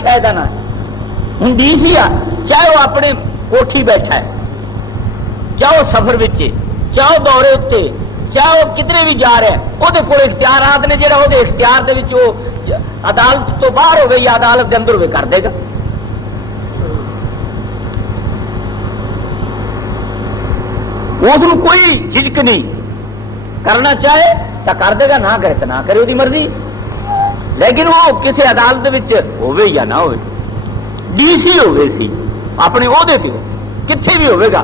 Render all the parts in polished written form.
شاید نہ ہوں ڈی سی آ چاہے وہ اپنے کوٹھی بیٹھا ہے، چاہے وہ سفر بچے، چاہے وہ دورے اتنے، چاہے وہ کدھر بھی جا رہا ہے، وہ اختیارات نے جہاں وہ اختیار دے وچ وہ عدالت تو باہر ہوئے یا عدالت کے اندر ہوئے کر دے گا. اس کوئی جھجک نہیں، کرنا چاہے تو کر دے گا، نہ کرے تو نہ کرے، وہ مرضی. لیکن وہ کسی عدالت ہوئے یا نہ ہوئے، ڈی سی ہوئے سی اپنے عہدے تے کتنے بھی ہوئے گا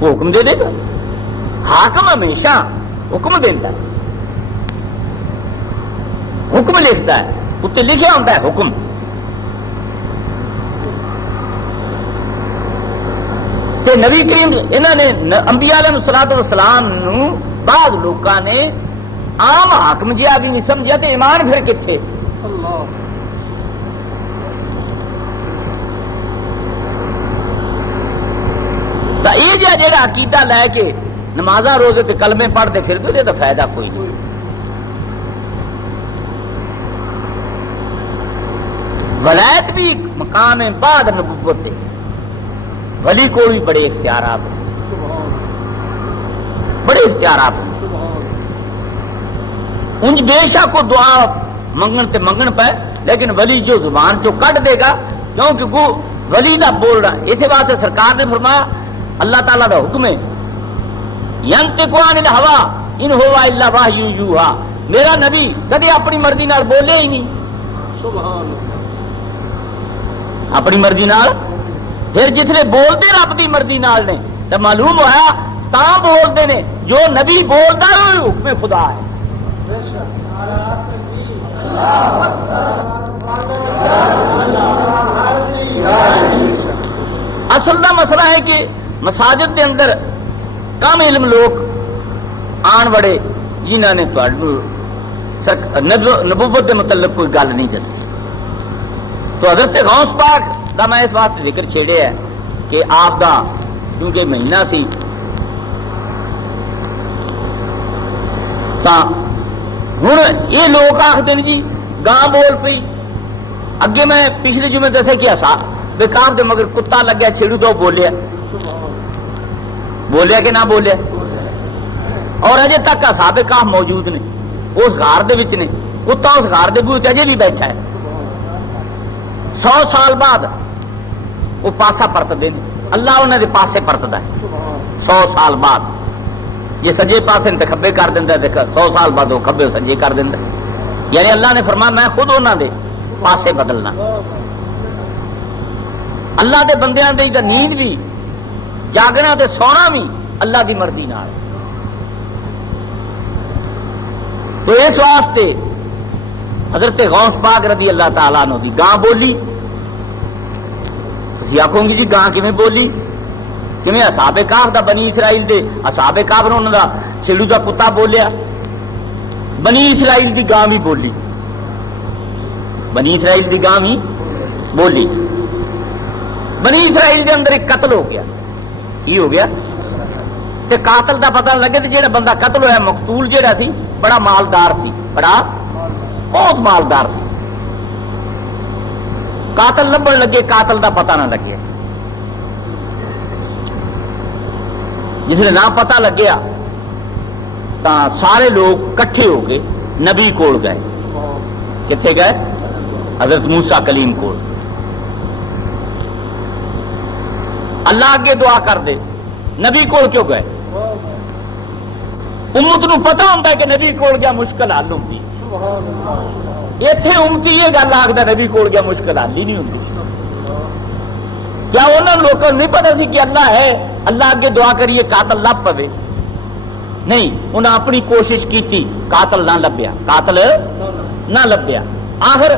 وہ حکم دے دے گا. حاکم ہمیشہ حکم دیتا ہے، حکم لکھتا ہے، اتنے لکھا ہوتا ہے حکم. تے نبی کریم انہوں نے انبیاء علیہ الصلوۃ والسلام نو بعض لوگوں نے عام حاکم جہا بھی نہیں سمجھا، تے ایمان پھر کتنے. تو یہ جہاں عقیدہ لے کے نمازاں روزے تے کلمے پڑھتے پھر تو فائدہ کوئی نہیں. ولایت بھی مقام ہے بعد نبوت، ولی کو بھی بڑے اختیارات ہیں، بڑے اختیارات ہیں. انج بے شک کو دعا منگن تے منگن پہ، لیکن ولی جو زبان چو کٹ دے گا، کیونکہ کو ولی نہ بول رہا. اسی واسطے سرکار نے فرمایا اللہ تعالیٰ کا حکم ہے ینطق عن الہوا ان ہوا الا وحی یوحی، میرا نبی کدی اپنی مرضی نال بولے ہی نہیں. اپنی مرضی نال پھر جتنے بولتے رب کی مرضی نال نے تو معلوم ہوا تا بولتے نے جو نبی بولتا ہے وہ حکم خدا ہے. اصل کا مسئلہ ہے کہ مساجد کے اندر کم علم لوگ آن بڑے جنہوں نے نبوت کے متعلق کوئی گل نہیں دسی. تو حضرت غوث پاک کا میں اس واسطے ذکر چھیڑے ہے کہ آپ کا کیونکہ مہینہ سی ہوں یہ لوگ آخر جی گاں بول پی. اگے میں پچھلے جمعے دسے کہ بےکار کے مگر کتا لگیا چھیڑو تو بولیا، بولیا کہ نہ بولیا. اور اجے تک اصحاب کہف موجود نے، اس غار دے وچ نے، کتا اس غار دے بوچ اجے بھی بیٹھا ہے. 100 سال بعد وہ پاسا پرتتے ہیں، اللہ انہوں نے پاسے پرتتا ہے. 100 سال بعد یہ سجے پاسے نے کھبے کر دینا، 100 سال بعد وہ کھبے سجے کر دینا. یعنی اللہ نے فرمایا میں خود انہوں دے پاسے بدلنا. اللہ دے بندیاں دے نیند بھی جاگنا تے سونا بھی اللہ دی مرضی نال. تو اس واسطے حضرت غوث پاک رضی اللہ تعالیٰ عنہ دی گاں بولی. تھی آخو گی جی گاں کیویں بولی؟ کیویں اصحاب کہف دا بنی اسرائیل دے اصحاب کہف نے انہوں دا چھیڑو دا کتا بولیا، بنی اسرائیل دی گاں بھی بولی، بنی اسرائیل دی گاں بھی بولی. بنی اسرائیل دے اندر ایک قتل ہو گیا. کی ہو گیا؟ تے قاتل دا پتہ لگے تے جہاں بندہ قتل ہوا مقتول جہاں سی بڑا مالدار سی، بڑا بہت مالدار سی. قاتل لبن لگے، قاتل دا پتہ نہ لگے. جس نے نہ پتہ لگیا تو سارے لوگ کٹھے ہو کے نبی کول گئے. کتنے گئے؟ حضرت موسیٰ کلیم کول. اللہ اگے دعا کر دے، نبی کول کیوں گئے؟ امت نو پتہ ہوتا ہے کہ نبی کول گیا مشکل حل ہوتی. اتنے امتی یہ گل آخر نبی کول گیا مشکل حل ہی نہیں ہوتی. کیا انہوں لوگوں نہیں پتا سی کہ اللہ ہے، اللہ اگے دعا کریے قاتل لب پوے؟ نہیں، انہیں اپنی کوشش کی تھی، قاتل نہ لبیا، قاتل نہ لبیا. آخر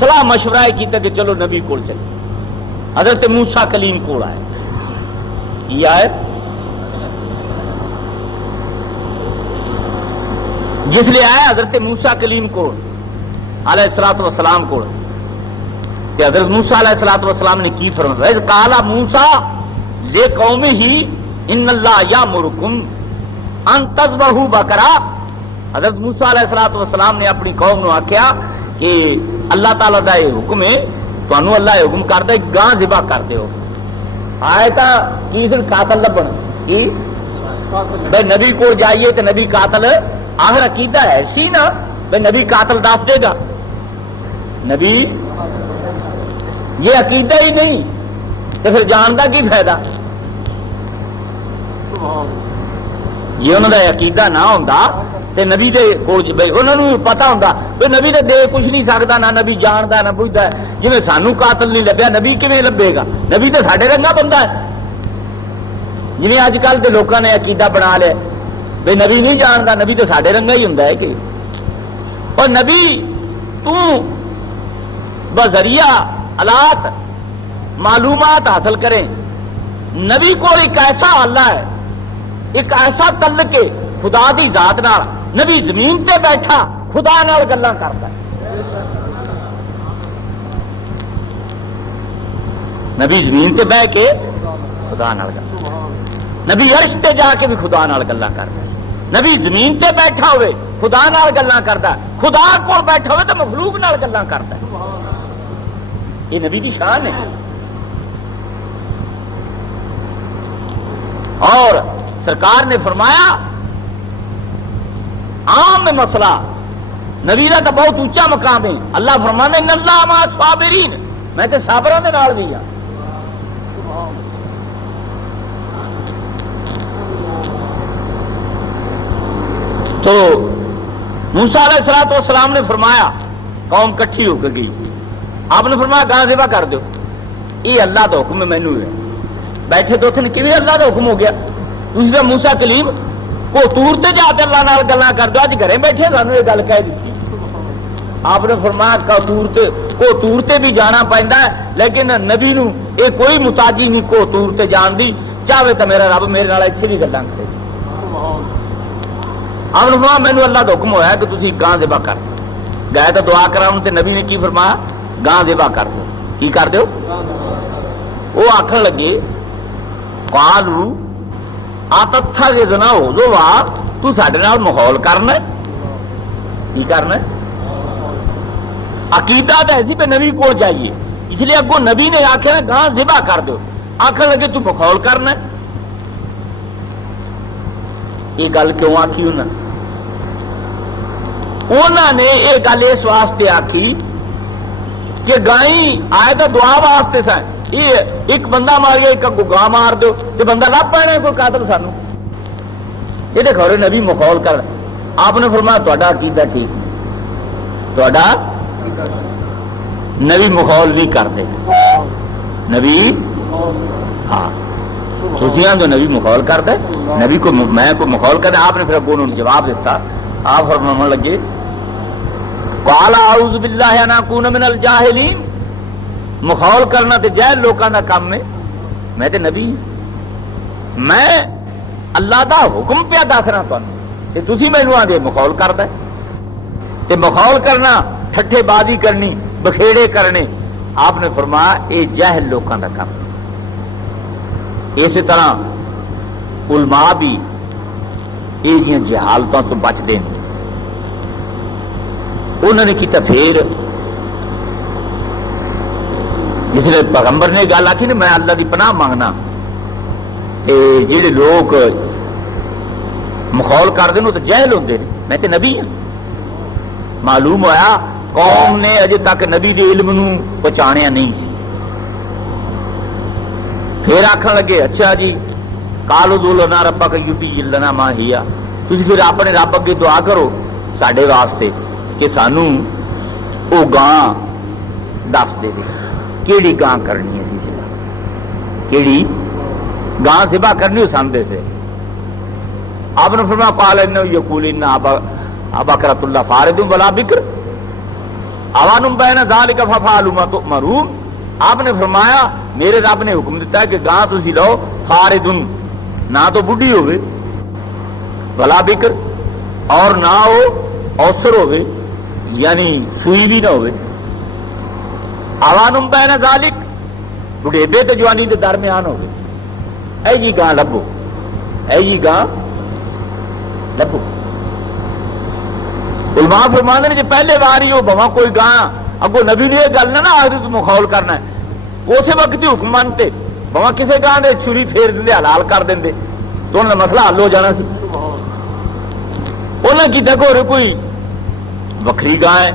صلاح مشورہ کیتا کہ چلو نبی کول چلے. حضرت موسیٰ کلیم کول آئے. یہ آئے جس لیے آئے حضرت موسیٰ کلیم کو علیہ الصلوۃ والسلام کو. کہ حضرت موسیٰ علیہ الصلوۃ والسلام نے کی فرمایا؟ قال موسیٰ لقومہ ان اللہ یامرکم ان تذبحوا بقرہ. حضرت موسیٰ علیہ الصلوۃ والسلام نے اپنی قوم کو آخیا کہ اللہ تعالیٰ کا یہ حکم ہے، تمہیں اللہ یہ حکم کرتا ہے گاں ذبح کر دیو. آئے تو کی پھر قاتل لبن کی بھائی نبی کو جائیے تو نبی قاتل آخر عقیدہ ہے سی نا بھائی نبی قاتل دس دے گا. نبی یہ عقیدہ ہی نہیں تو پھر جان کا کی فائدہ. جی انہوں کا عقیدہ نہ ہوتا تو نبی دے انہوں نے پتا ہوتا بھی نبی دے دے کچھ نہیں سکتا، نہ نبی جانتا نہ پوچھتا. جی سانو قاتل نہیں لبیا نبی کیویں لبے گا؟ نبی تو ساڈے رنگا بندہ ہے. جی اج کل کے لوگوں نے عقیدہ بنا لیا بھی نبی نہیں جانتا، نبی تو ساڈے رنگا ہی ہوں کہ. اور نبی بذریعہ آلات معلومات حاصل کریں. نبی کو ایک ایسا اللہ ہے، ایک ایسا تعلق ہے خدا دی ذات نال. نبی زمین تے بیٹھا خدا نال گلاں کرتا ہے. نبی زمین تے بہ کے خدا نال گلاں، نبی عرش تے جا کے بھی خدا نال گلاں کرتا ہے. نبی زمین تے بیٹھا ہوئے خدا نال گلاں کرتا ہے، خدا کول بیٹھا ہوئے تو مخلوق نال گلاں کرتا ہے. یہ نبی کی شان ہے. اور سرکار نے فرمایا عام میں مسئلہ نبی کا تو بہت اونچا مقام ہے. اللہ فرمانے ان اللہ مع الصابرین، میں تے صابراں دے نال بھی ہاں. تو موسیٰ علیہ الصلوۃ والسلام نے فرمایا قوم کٹھی ہو کے گئی، آپ نے فرمایا گاں ذبح کر دو. یہ اللہ کا حکم ہے، مینوں ہے. بیٹھے تو اتنے کیویں اللہ کا حکم ہو گیا؟ تسی تو موسیٰ کلیم کو تور تے جا کے اللہ نال گلاں کر دو. اج گھرے بیٹھے سانوں یہ گل کہہ دیتی. آپ نے فرمایا کو تور تے بھی جانا پیندا ہے، لیکن نبی نو یہ کوئی محتاجی نہیں کو تور تے جان دی. چاہے تو میرا رب میرے نال ایتھے بھی گلاں کرے. آپ نے فرمایا مینوں اللہ کا حکم ہوا ہے کہ تسی گاں ذبح کر دو. گئے تو دعا کراؤں تے نبی نے کی فرمایا گاں ذبح کر دو. کی کر دو؟ وہ آخر لگے قالوا اتتخذنا ہزوا، تو ساڈے نال ماحول کرنا ہے. کی کرنا ہے؟ عقیدہ تو ایسی پہ نبی کو جائیے، اس لیے اگوں نبی نے آخیا گاں ذبح کر دو. آخر لگے تو ماحول کرنا ہے. یہ گل کیوں آخی انہوں نے یہ گل اس واسطے آخی کہ گائیں آئے تو دعا واسطے سن. یہ ایک بندہ مار گیا، ایک گاں مار دو تو بندہ لب پینا کوئی قاتل سانو. یہ دیکھو نبی ماحول کر. آپ نے فرمایا تہاڈا عقیدہ ٹھیک ہے، تہاڈا نبی ماحول نہیں کرتے. نبی ہاں تسیاں تو نبی ماحول کرتا ہے، نبی کو میں کو ماحول کرتا. آپ نے پھر اگوں انہوں نے جواب دیتا. آپ فرمان لگے قال اعوذ باللہ ان اکون من الجاہلین. ماحول کرنا تے جاہل لوکاں دا کام ہے. میں تے نبی، میں اللہ دا حکم پیا دسنا تانوں تے تسی مینوں آندے ماحول کردا ہے. تے ماحول کرنا ٹھٹھے بازی کرنی بکھیڑے کرنے، آپ نے فرمایا اے جاہل لوکاں دا کام. اسی طرح علماء بھی یہ جہالتوں تو بچتے ہیں. انہوں نے کیتا پھر جس لیے پیغمبر نے گل آتی نا میں اللہ کی پناہ مانگنا، جہے لوگ ماحول کرتے ہیں تو جہل ہوتے ہیں. میں تو نبی ہوں. معلوم ہوا قوم نے اجے تک نبی کے علم نو پہچانیا نہیں سی. پھر آخر لگے اچھا جی قالوا ادع لنا ربک یبین لنا ما ہی، تھی پھر اپنے رب اگے دعا کرو ساڈے واسطے کہ سانو وہ گاں دس دے دے کیڑی گاں کرنی ہے. کیڑی گاں ذبح کرنی ہو سامنے سے. آپ نے فرمایا قال انه یقول ان ابکرۃ اللہ فارد ولا بکر اوان بین ذلک ففعلوا ما تؤمرون. آپ نے فرمایا میرے رب نے حکم دیتا ہے کہ گاں تسی لو فاردن، نہ تو بڈھی ہوئے ولا بکر اور نہ ہو اوسر ہوئے یعنی سوئی بھی نہ ہوئے. اوان بین ذلک بڑھیپے تو جوانی کے درمیان ہوئے. اے جی گاں لبو، اے جی گاں لبو. علماء فرماندے نے جی پہلے بار ہی وہ بواں کوئی گاں اگو نبی نے یہ گل نہ آخری تو مخول کرنا ہے، اسی وقت ہی حکم مانتے بوا کسی گاہ نے چھری پھیر دیں حلال کر دیں تو انہوں نے مسئلہ حل ہو جانا سی۔ انہیں کی دیکھو اور کوئی وکری گاہ ہے،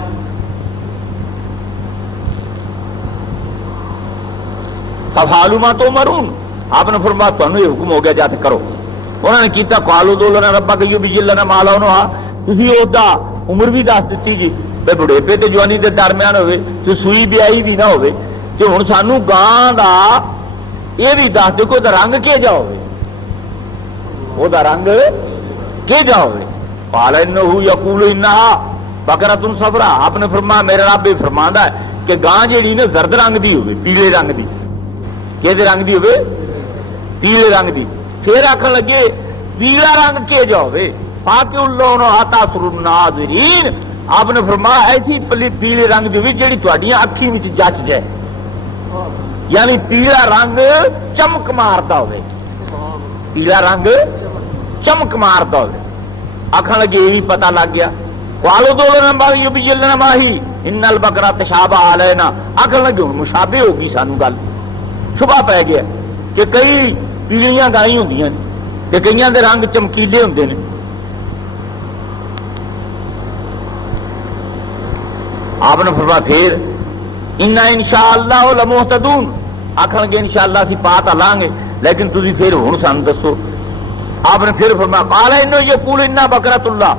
فعلوا تو مرون، آپ نے فرمایا تمہیں یہ حکم ہو گیا جاتے کرو۔ انہوں نے کیتا قالوا ادع لنا ربک یبین لنا ما لونھا، تسی اودا عمر بھی دس دیتی جی بے بڑھیپے تے جوانی دے درمیان ہوئے تے سوئی بیائی بھی نہ ہوئے تے ہن سانو گاں دا یہ بھی دس دے کوئی رنگ کے جا ہوئے، او دا رنگ کے جا ہوئے۔ قال انه یقول انها بقرۃ صفرا، آپ نے فرمایا میرا رب یہ فرماندا ہے کہ گاں جیڑی نے زرد رنگ دی ہوئے، پیلے رنگ دی، کیدے رنگ دی ہوئے؟ پیلے رنگ دی۔ پھر آخر لگے پیلا رنگ کے جا ہوئے پاک اللون تاثر الناظرین، آپ نے فرمایا ایسی پیلے رنگ دی ہوئی جیڑی تہاڈیاں اکھیں وچ جچ جائے، یعنی پیلا رنگ چمک ماردا ہوئے، پیلا رنگ چمک ماردا ہوئے۔ آخر لگے یہ بھی پتہ لگ گیا قالوا ادع لنا ربک یبین لنا ما ہی ان البقرۃ تشابہ علینا، آخر لگے ہن مشابہ ہوگی سانو گل، شبہ پی گیا کہ کئی پیلیاں گائیں ہوندیاں تے کئیاں دے رنگ چمکیلے ہوندے نے۔ آپ نے فرمایا پھر انا انشاءاللہ لمہتدون، آخر گے انشاءاللہ اسی پات لاں گے لیکن تسی پھر ہن سانو دسو۔ آپ نے پھر فرمایا قال انه یقول انا بقرۃ اللہ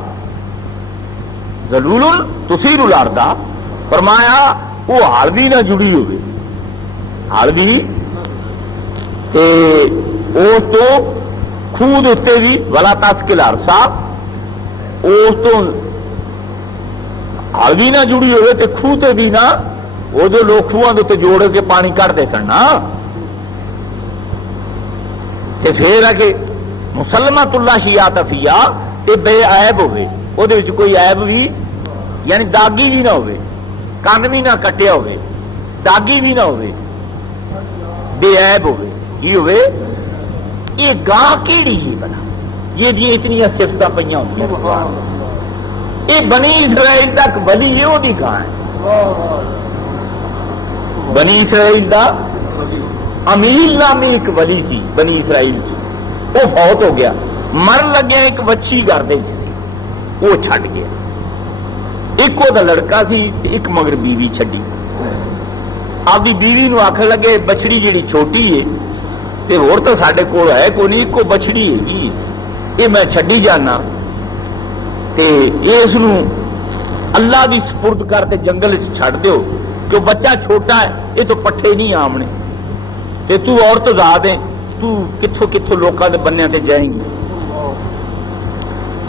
ذلول تثیر الارض، فرمایا وہ ہل بھی نہ جڑی ہوئے، ہل بھی تے اس تو خود اتنے بھی ولا تسکل عرصہ، اس تو ہل بھی نہ جڑی ہوئے تے خوہ تے بھی نہ، وہ جو لوگ خوہاں دے جوڑ کے پانی کٹتے سن نا، تے پھر آ کے مسلمت اللہ شیعت فیہ تے بے عیب ہوئے، وہ دے وچ کوئی عیب بھی یعنی داغی بھی نہ ہوئے، کن بھی نہ کٹیا ہوئے، داغی بھی نہ ہوئے، بے عیب ہوئے۔ کی ہوئے؟ یہ گاں کیڑی ہی بنا، یہ بھی اتنی صفتیں پہ ہوئی، یہ بنی اسرائیل تک ولی ہے وہ گاں ہے، بنی اسرائیل دا امیل نامی ایک ولی سی بنی اسرائیل سی، وہ فوت ہو گیا، مرن لگیا ایک بچی گردے سی، وہ چھڈ گیا، ایک وہ لڑکا سی ایک مگر بیوی چھڈی، آپ دی بیوی نو آخر لگے بچڑی جیڑی چھوٹی ہے تے اور تو ساڈے کول ہے کوئی نہیں، ایک بچڑی ہے جی یہ میں چھڈی جانا تے اس نو اللہ دی سپرد کر تے جنگل چ چھڈ دیو کہ بچہ چھوٹا ہے، یہ تو پٹھے نہیں آمنے تے تو عورت زا دے، تو کتھوں کتھوں لوکاں دے بنیاں تے جائیں گی،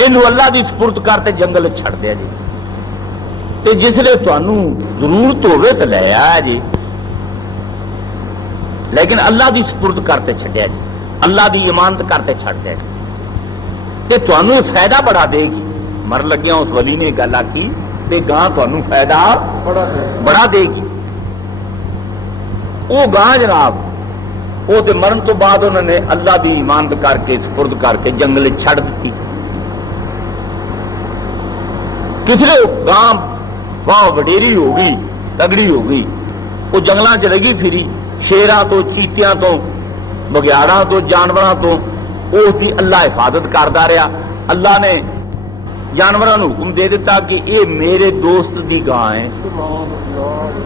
اینو اللہ دی سپرد کر تے جنگل چ چھڈ دیا جی، تے جس لے تانوں ضرورت ہوے تے لے آ جی، لیکن اللہ دی سپرد کرتے چھڈیا جی، اللہ دی امانت کرتے چھڈ دیا جی، تے تانوں فائدہ بڑا دے گی۔ مر لگیا اس ولی نے گل آکی تے گاں تانوں فائدہ بڑا دے گی۔ وہ گاں جناب وہ تے مرن تو بعد انہوں نے اللہ دی امانت کر کے سپرد کر کے جنگل چھڑ دیتی۔ کسے گاں واہ وڈیری ہو گئی، تگڑی ہو گئی، وہ جنگلاں چ لگی پھری، شیراں تو چیتیاں تو بگیاڑاں تو جانوراں تو اس کی اللہ حفاظت کرتا رہا۔ اللہ نے جانوراں نو حکم دے دیتا کہ یہ میرے دوست دی گاں ہے،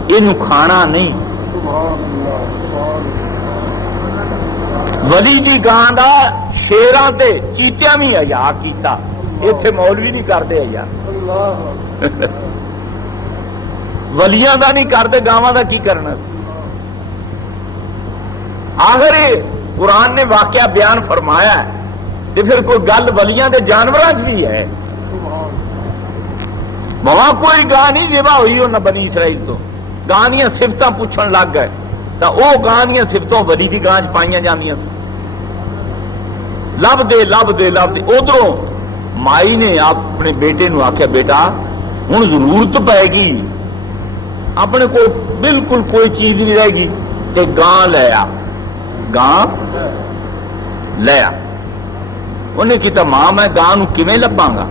یہ کھانا نہیں۔ ولی جی گاں دا شیراں تے چیتیاں بھی حیا کیتا، اتنے مولوی نہیں کرتے حیا، ولیاں دا نہیں کرتے، گاواں دا کی کرنا۔ آخر قرآن نے واقعہ بیان فرمایا ہے تو پھر کوئی گل ولیاں دے جانوراں بھی ہے۔ وہاں کوئی گاں نہیں ذبح ہوئی انہاں بنی اسرائیل تو، گاں دیاں صفتاں پوچھن لگ گئے تو وہ گاں دیاں صفتوں ولی دی گاں چ پائیاں جاندیاں، لب دے لب دے لب دے۔ ادھروں مائی نے اپنے بیٹے نو آخیا بیٹا ہن ضرورت پائے گی، اپنے کو بالکل کوئی چیز نہیں رہے گی تے گاں لے آ، گاں لے آ۔ انہیں کہتا ماں میں گاں نو کیویں لباں گا؟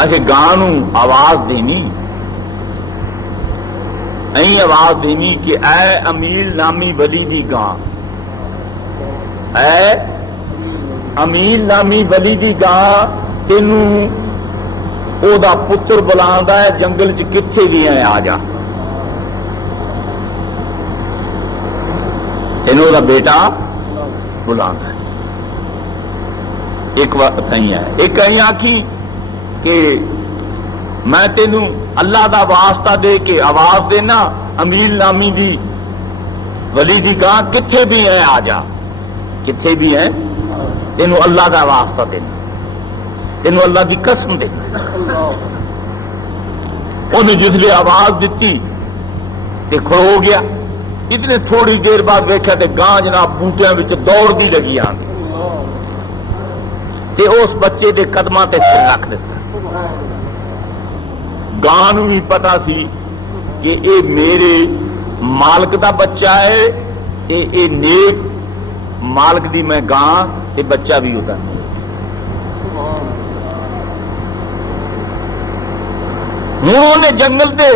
اچھے گاں نو آواز دینی، این آواز دینی کہ اے امیل نامی ولی دی گاں، اے امیل نامی ولی دی گاں، تینوں او دا پتر بلاندا ہے جنگل چ کتھے بھی ہے آ جا، تینوں دا بیٹا بلاندا ہے۔ ایک وقت نہیں ہے، ایک کہیں آکھی کہ میں تینوں اللہ دا واسطہ دے کے آواز دینا، امیل نامی دی ولی دی گاں کتھے بھی ہے آ جا، کتھے بھی ہے، تینوں اللہ دا واسطہ دینا، تینوں اللہ کی قسم دینا۔ انہیں جس لیے آواز دیتی تے کھڑو گیا، اتنے تھوڑی دیر بعد ویکھیا تے گاں جناب بوٹیاں وچ دوڑ دی لگی آندی تے اس بچے دے قدماں تے سر رکھ دیتا۔ گاں نوں بھی پتا سی کہ اے میرے مالک دا بچہ ہے، اے نیک مالک دی میں گاں تے بچہ بھی ہوتا ہے۔ ہوں نے جنگل دے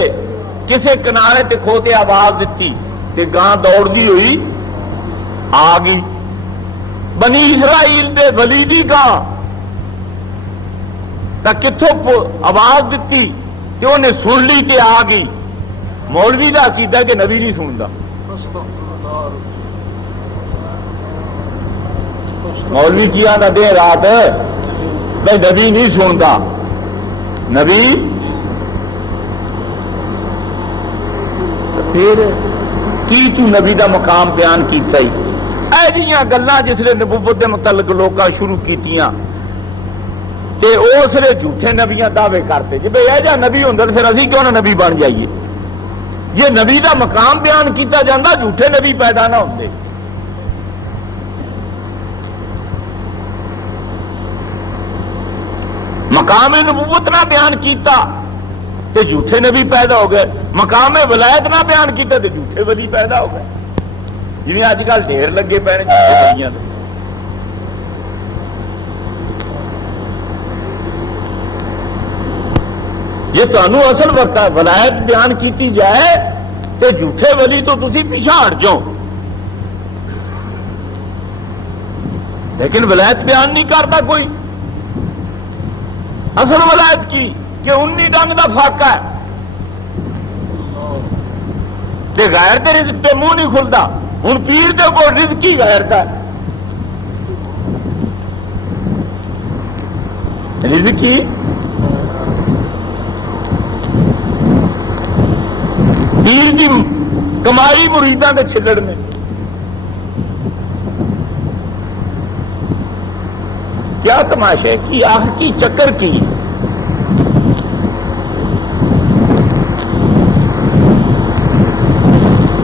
کسے کنارے تے کھوتے آواز دیتی تے گاں دوڑ دی ہوئی آ گئی، بنی اسرائیل دے ولی دی گاں تا کتھوں آواز دیتی کہ انہیں سن لی تے آ گئی۔ مولوی دا عقیدہ کہ نبی نہیں سنتا، مولوی کیا تھا دیر رات بھائی نبی نہیں سنتا، نبی پھر کی تو نبی دا مقام بیان کیتا ہی ایجیاں گلاں جس لئے نبوت دے متعلق لوکاں شروع کیتیاں تے اس لئے جھوٹے نبیاں دعوے کرتے کہ بھئی ایجا نبی ہوندے پھر اسی کیوں نہ نبی بن جائیے، یہ نبی دا مقام بیان کیتا جاندہ جھوٹے نبی پیدا نہ ہوندے۔ مقام نبوت نہ بیان کیتا تے جھوٹے نبی پیدا ہو گئے، مقام ولایت نہ بیان کیتا تے جھوٹے ولی پیدا ہو گئے، جنہیں آج کل ڈھیر لگے پے جھوٹے ولیاں دے۔ یہ تانوں اصل وقت ہے، ولایت بیان کیتی جائے تے جھوٹے ولی تو تسی پیچھے ہٹ جاؤ، لیکن ولایت بیان نہیں کرتا کوئی۔ اصل ولایت کی کہ 19 ڈنگ دا فاقہ ہے تے غیر دے رزق تے منہ نہیں کھلتا، ہن پیر دے کو رزق ہی غیر دا ہے، رزق ہی پیر دی کمائی مریداں دے چھلڑ میں۔ کیا تماشے کی آخر کی چکر کی،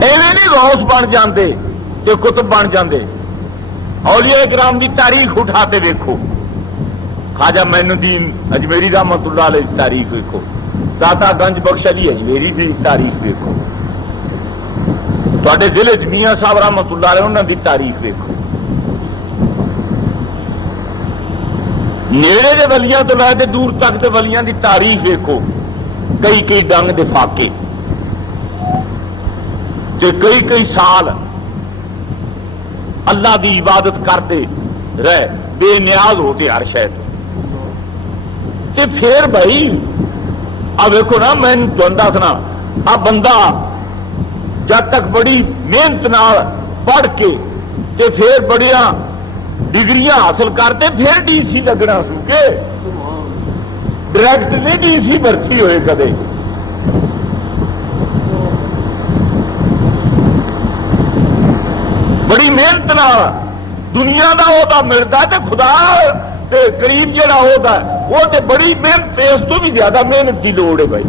ایویں نہیں غوث بن جاندے تے کتب بن جاندے۔ اولیاء کرام دی تاریخ اٹھاتے دیکھو، خواجہ معین الدین اجمیری رحمت اللہ علیہ دی تاریخ دیکھو، داتا گنج بخش علی اجمیری دی تاریخ دیکھو، تواڈے دل وچ میاں صاحب رحمت اللہ علیہ انہاں دی تاریخ دیکھو، نیڑے دے ولیاں تو لے کے دور تک دے ولیاں دی تاریخ دیکھو، کئی کئی ڈنگ دے فاقے تے کئی کئی سال اللہ دی عبادت کرتے رہے، بے نیاز ہوتے ہر شے تے پھر بھائی اب دیکھو نا میں دسنا آ بندہ جب تک بڑی محنت نال پڑھ کے تے پھر بڑیاں ڈگریاں حاصل کرتے پھر ڈی سی لگنا سو کے ڈائریکٹ نہیں ڈی سی بھرتی ہوئے کدے، بڑی محنت نال دنیا دا عہدہ ملتا تے خدا تے قریب جڑا عہدہ وہ تے بڑی محنت، اس تو بھی زیادہ محنت کی لوڑ ہے بھائی۔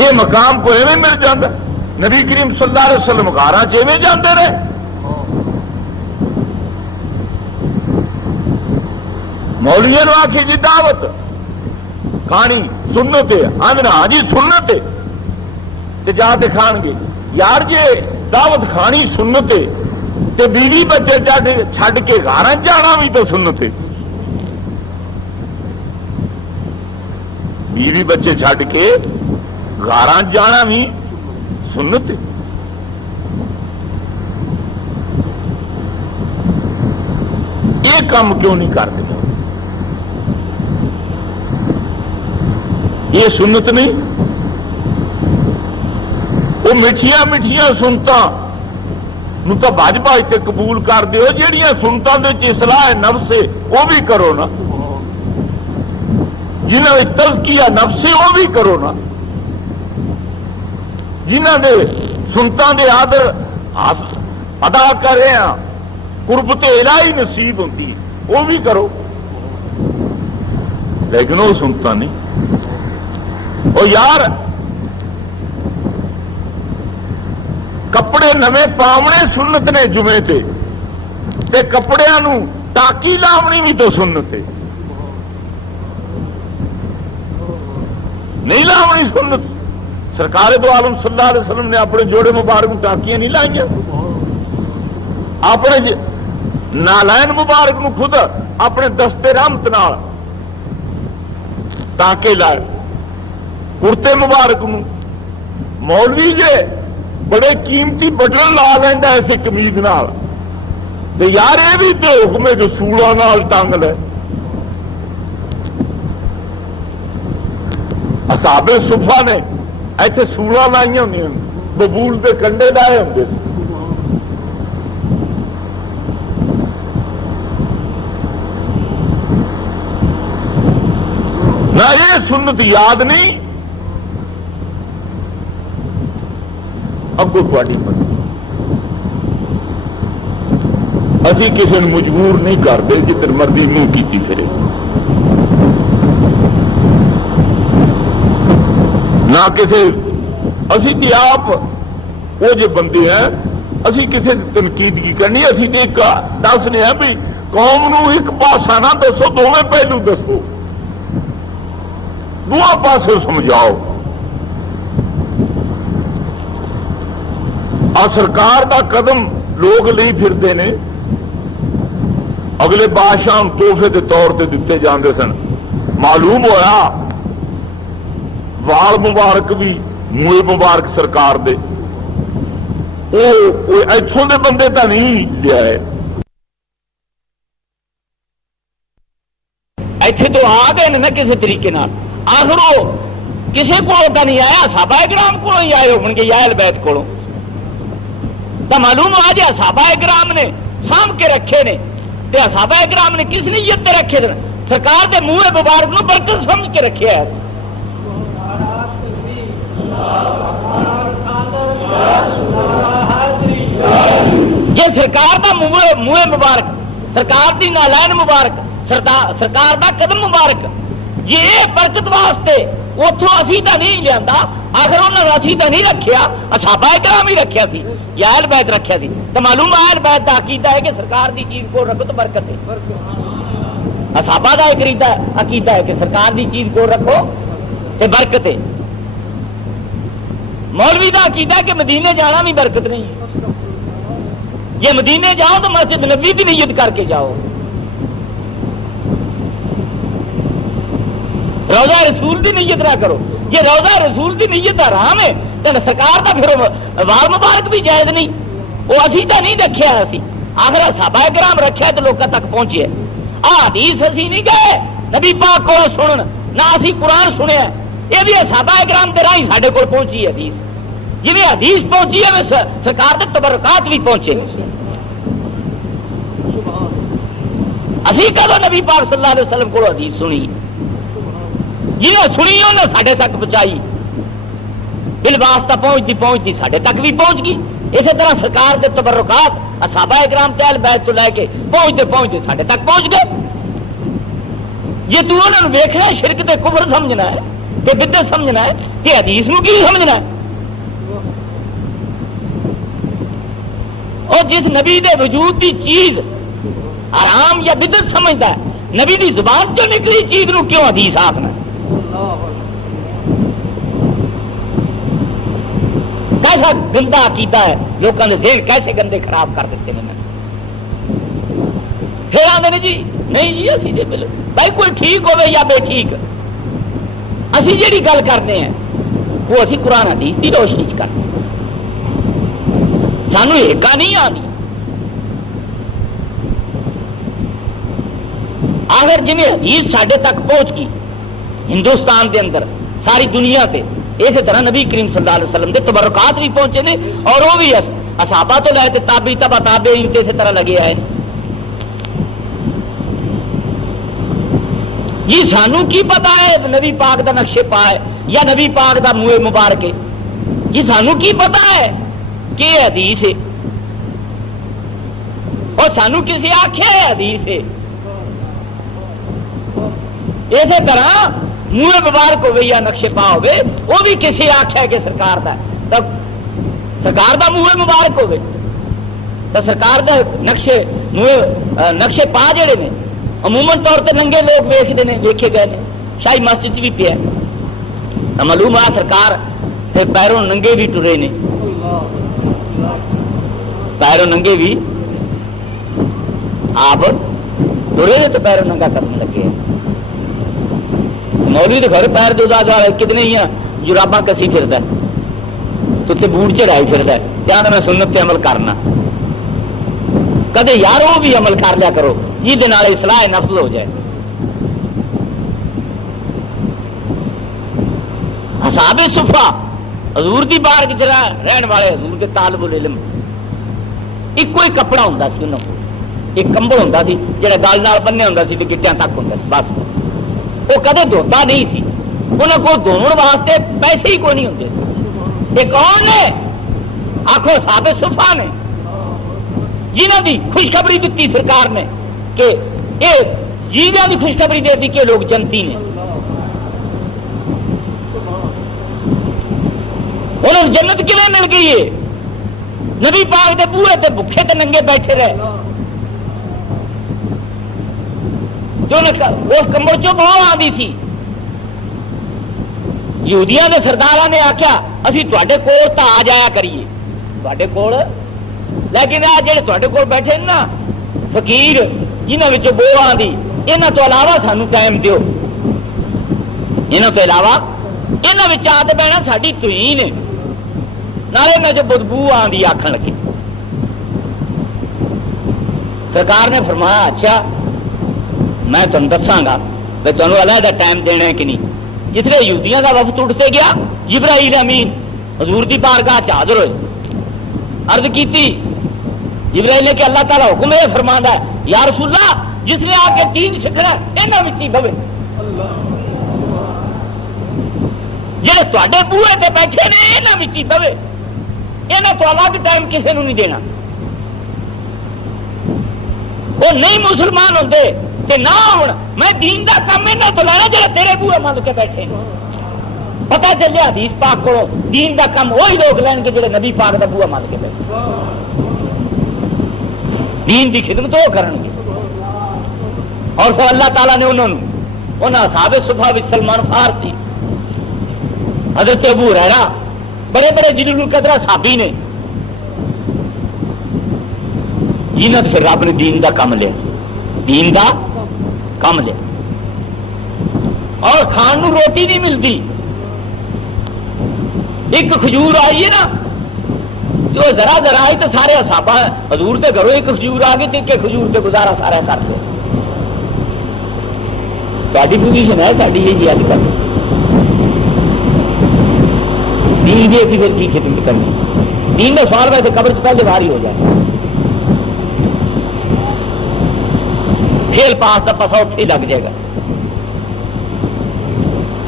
یہ مقام کو ایویں مل جاتا، نبی کریم صلی اللہ علیہ وسلم غاراں چ ایویں جاندے رہے، مولویاں نوں آکھی جی دعوت کھانی سنت ہے، آندنا ہاں جی سنت ہے تے جا تے کھان گے، یار جے دعوت کھانی سنت ہے تے بیوی بچے چھڈ کے غاراں جانا بھی تو سنت ہے، بیوی بچے چھڈ کے غاراں جانا بھی سنت ہے۔ یہ کام کیوں نہیں کرتے؟ یہ سنت نہیں؟ وہ میٹھیاں میٹھیاں سنتاں نو تو بھج بھج کے قبول کر دیو، جہاں سنتاں دے وچ اصلاح نفس ہے وہ بھی کرو نا، جنہاں نے تزکیہ نفس ہے وہ بھی کرو نا، جنہاں نے سنتاں دے آدر ادا کر رہے ہیں قربت الہی نصیب ہوتی ہے وہ بھی کرو، لیکن وہ سنتا نہیں۔ وہ یار کپڑے نویں پاونے سنت نے جمعے تے کپڑیاں نو ٹاکی لاونی بھی تو سنت ہے، نہیں لاونی سنت؟ سرکار دو عالم صلی اللہ علیہ وسلم نے اپنے جوڑے مبارک میں ٹاکیاں نہیں لائیں، اپنے نالین مبارک نو خود اپنے دستے رحمت نال ٹانکے لائے، کرتے مبارک نو مولوی جے بڑے قیمتی بٹن لا لینا ایسے کمیز نال، تے یار یہ بھی تو حکم ہے جو سوڑا نال ٹنگ لے۔ اصحاب صفا نے ایسے سوڑا لائی ہوئی ببول کے کنڈے لائے ہوں، نہ یہ سنت یاد نہیں، اگو تھوڑی مرضی، اسی کسی نے مجبور نہیں کرتے، جتر مرضی منہ کی پھرے، نہ کسی اسی تی آپ وہ جو بندے ہیں اسی کسی تنقید کی کرنی، اسی تے دسنے ہیں بھی قوم نو ایک پاسا نہ دسو، دونوں پہلو دسو، دونوں پاسے سمجھاؤ۔ سرکار دا قدم لوگ لئی پھرتے ہیں، اگلے بادشاہ تحفے کے طور پہ دیتے جاندے سن، معلوم ہویا وال مبارک بھی منہ مبارک سرکار دے، وہ اتوں دے بندے تو نہیں لیا ہے، ایتھے تو آ گئے نا کسی طریقے نال، آخر وہ کسی کو نہیں آیا، صحابہ کرام کو ہی آئے ہو گے یا اہل بیت کو، تو معلوم آ جائے صحابہ کرام نے سام کے رکھے نے، تے صحابہ کرام نے کس نیت تے رکھے تھے؟ سرکار دے منہ مبارک نو برکت سمجھ کے رکھے ہے۔ یہ سرکار دا منہ مبارک، سرکار دی نالین مبارک، سرکار دا قدم مبارک، یہ برکت واسطے اتوں اسی تو نہیں لیا، آخر انہوں نے اسی تو نہیں رکھیا، صحابہ کرام ہی رکھیا تھی یا اہل بیت رکھیا تھی، تو معلوم اہل بیت کا عقیدہ ہے کہ سرکار دی چیز کو رکھو تو برکت ہے، صحابہ کا عقیدہ ہے کہ سرکار دی چیز کو رکھو تو برکت ہے، مولوی کا عقیدہ کہ مدینے جانا بھی برکت نہیں ہے، یہ مدینے جاؤ تو مسجد نبی کی نیت کر کے جاؤ، روزہ رسول کی نیت نہ کرو، یہ روزہ رسول کی نیت حرام ہے تو سرکار کا پھر وال مبارک بھی جائز نہیں، وہ اسی تو نہیں رکھیا، اسی آخر صحابہ کرام رکھیا تو لوگوں تک پہنچے، حدیث اسی نہیں گئے نبی پاک کو سنن، نہ اسی قرآن سنیا، یہ بھی صحابہ کرام کے راہ سارے کو پہنچی ہے حدیث، جی حدیث پہنچی ہے سرکار کے تبرکات بھی پہنچے، اسی کدو نبی پاک صلی اللہ علیہ وسلم کو حدیث سنی، جنہیں سنی انہیں ساڈے تک پہنچائی، بالواسطہ پہنچتی ساڈے تک بھی پہنچ گئی، اسی طرح سرکار کے تبرکات صحابہ کرام تے اہل بیت تو لے کے پہنچتے ساڈے تک پہنچ گئے، یہ تو انہوں نے ویکھنا شرک تے کفر سمجھنا ہے کہ بدعت سمجھنا ہے کہ حدیث نو کی سمجھنا ہے، اور جس نبی دے وجود کی چیز حرام یا بدعت سمجھتا ہے، نبی دی زبان جو نکلی چیز نو کیوں حدیث آخنا؟ کیسا گندا عقیدہ ہے، لوگوں نے ذہن کیسے گندے خراب کر دیتے ہیں، پھر آدھے جی نہیں جی اسی دے بھائی کوئی ٹھیک ہوے یا بے ٹھیک، اسی جیڑی گل کرتے ہیں وہ اسی قرآن حدیث کی روشنی چ کرتے ہیں، سانو ایکا نہیں آنی۔ اگر جی حدیث سڈے تک پہنچ گئی ہندوستان دے اندر ساری دنیا تے، اسی طرح نبی کریم صلی اللہ علیہ وسلم دے تبرکات بھی پہنچے نے، اور وہ بھی اصحابہ تو لے کے تابعی تبع تابعین تے اسی طرح لگے آئے۔ جی سانو کی پتا ہے نبی پاک دا نقشے پا ہے یا نبی پاک دا منہ مبارک ہے؟ جی سانو کی پتا ہے کہ یہ حدیث ہے؟ اور سانو کسی آخیا ہے حدیث ہے؟ اسی طرح منہ مبارک ہوئے یا نقشے پا ہوئے وہ بھی کسی آخیا کہ سرکار دا ہے، تب سرکار دا منہ مبارک ہوئے تو سرکار دا نقشے پا جڑے نے عموماً طور پہ ننگے لوگ ویکھتے ہیں، ویکھے گئے ہیں، شاہی مسجد بھی پیا معلوم آ سرکار تے پیروں ننگے بھی ٹرے نے، پیروں ننگے بھی آپ ٹرے نے تو پیروں ننگا کرنے لگے۔ مولوی تو گھر پیر دو کتنے ہی جراباں کسی پھرتا تو بوٹ چڑھائی پھرتا ہے، دھیان میں سنت پہ عمل کرنا، کدے یار وہ بھی عمل کر لیا کرو جہد اصلاح نفس ہو جائے۔ اصحاب صفا حضور دی بار کی طرح رہن والے حضور کے طالب العلم، ایک کوئی کپڑا ہوں سی انہوں کو، ایک کمبل ہوں سی جہاں گل نال بننے ہوں سی تو گٹیاں تک ہوں سی، بس وہ کدے دھوتا نہیں سی، انہوں کو دھون واسطے پیسے ہی کوئی نہیں ہوں۔ یہ کون نے؟ آخو اصحاب صفا نے، جنہوں کی خوشخبری دیتی سرکار نے کہ یہ جیویاں کی خوشخبری دے دی کہ لوگ جنتی نے، انہوں جنت کیویں مل گئی ہے؟ نبی پاک دے بوئے تے بھوکے تے ننگے بیٹھے رہے، جو اس کمبل چو بہو آدھی سی۔ یہودیاں دے سرداراں نے آخیا اسی تواڈے کول تا آ جایا کریے تواڈے کول، لیکن آ جڑے تواڈے کول بیٹھے نا فقیر جنہاں وچوں بو آندی، انہاں تو علاوہ سانو ٹائم دیو، انہاں تو علاوہ انہاں وچ آ تے بہنا ساڈی توہین ہے، نالے میں جو بدبو آندی آکھن لگے۔ سرکار نے فرمایا اچھا میں تمہیں دساں گا کہ تمہیں علیحدہ ٹائم دینا ہے کہ نہیں۔ جتنے یہودیاں کا وفد اٹھتے گیا جبرائیل امین حضور دی بارگاہ چ حاضر ہوئے، عرض کیتی جبرائیل نے کہ اللہ تعالیٰ حکم یہ فرماندا ہے یا رسول اللہ جس نے آ کے دین سکھنا یہاں وچ ہی بوے، جہے تواڈے بوئے تے بیٹھے نے یہاں وچ ہی بوے، یہاں تو الگ ٹائم کسی کو نہیں دینا۔ وہ نہیں مسلمان ہوتے نہ ہونا، میں دین دا کام انہوں تو لینا جڑے تیرے بوئے مان کے بیٹھے ہیں۔ پتا چلے حدیث پاک کو دین دا کام وہی لوگ لین گے جڑے نبی پاک دا بوئے مان کے بیٹھے، دین دی خدمت وہ کرن گے۔ اور پھر اللہ تعالیٰ نے انہوں اصحاب صفا وچ سلمان فارسی، حضرت ابو ہریرہ، بڑے بڑے جلیل القدر صحابی نے، جنہوں نے پھر رب نے دین دا کام لیا، دین دا کم لے، اور کھان نو روٹی نہیں ملتی۔ ایک کھجور آئی ہے نا جو ذرا ذرا آئی تو سارے صحابہ حضور کے گھروں ایک کھجور آ گئی تو کھجور سے گزارا سارا کر دو۔ ساری پوزیشن ہے ساری یہ اج کل دین کی پھر کی خدمت کرنی، دین کا سوال ویسے قبر سے پہلے بھاری ہو جائے، کھیل پاس کا پسا اتنے لگ جائے گا۔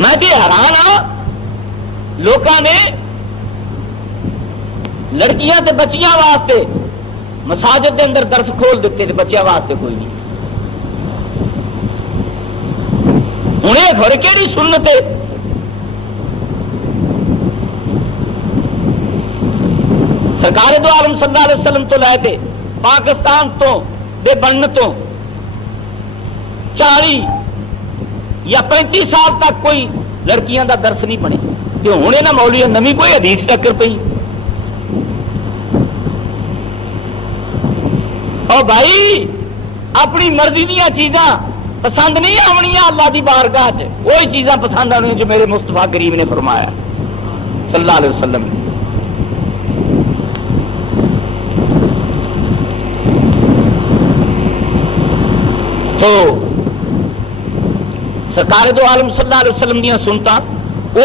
میں بھی حیران ہاں لوگوں نے لڑکیاں تے بچیاں واسطے مساجد کے اندر درس کھول دیتے تے بچیاں واسطے کوئی نہیں۔ ہوں یہ گھر کہڑی سنت ہے؟ سرکار دو عالم صلی اللہ علیہ وسلم تو لے کے پاکستان تو دے بن تو 40 یا 35 سال تک کوئی لڑکیاں دا درس نہیں بنے، تو ہوں یہاں مولوی نویں کوئی حدیث ٹکر پئی۔ اور بھائی اپنی مرضی دیا چیزاں پسند نہیں آنی اللہ دی بارگاہ چ، وہی چیزاں پسند آنی جو میرے مصطفیٰ کریم نے فرمایا صلی اللہ علیہ وسلم نے۔ تو سرکار دو عالم صلی اللہ علیہ وسلم دیا سنتا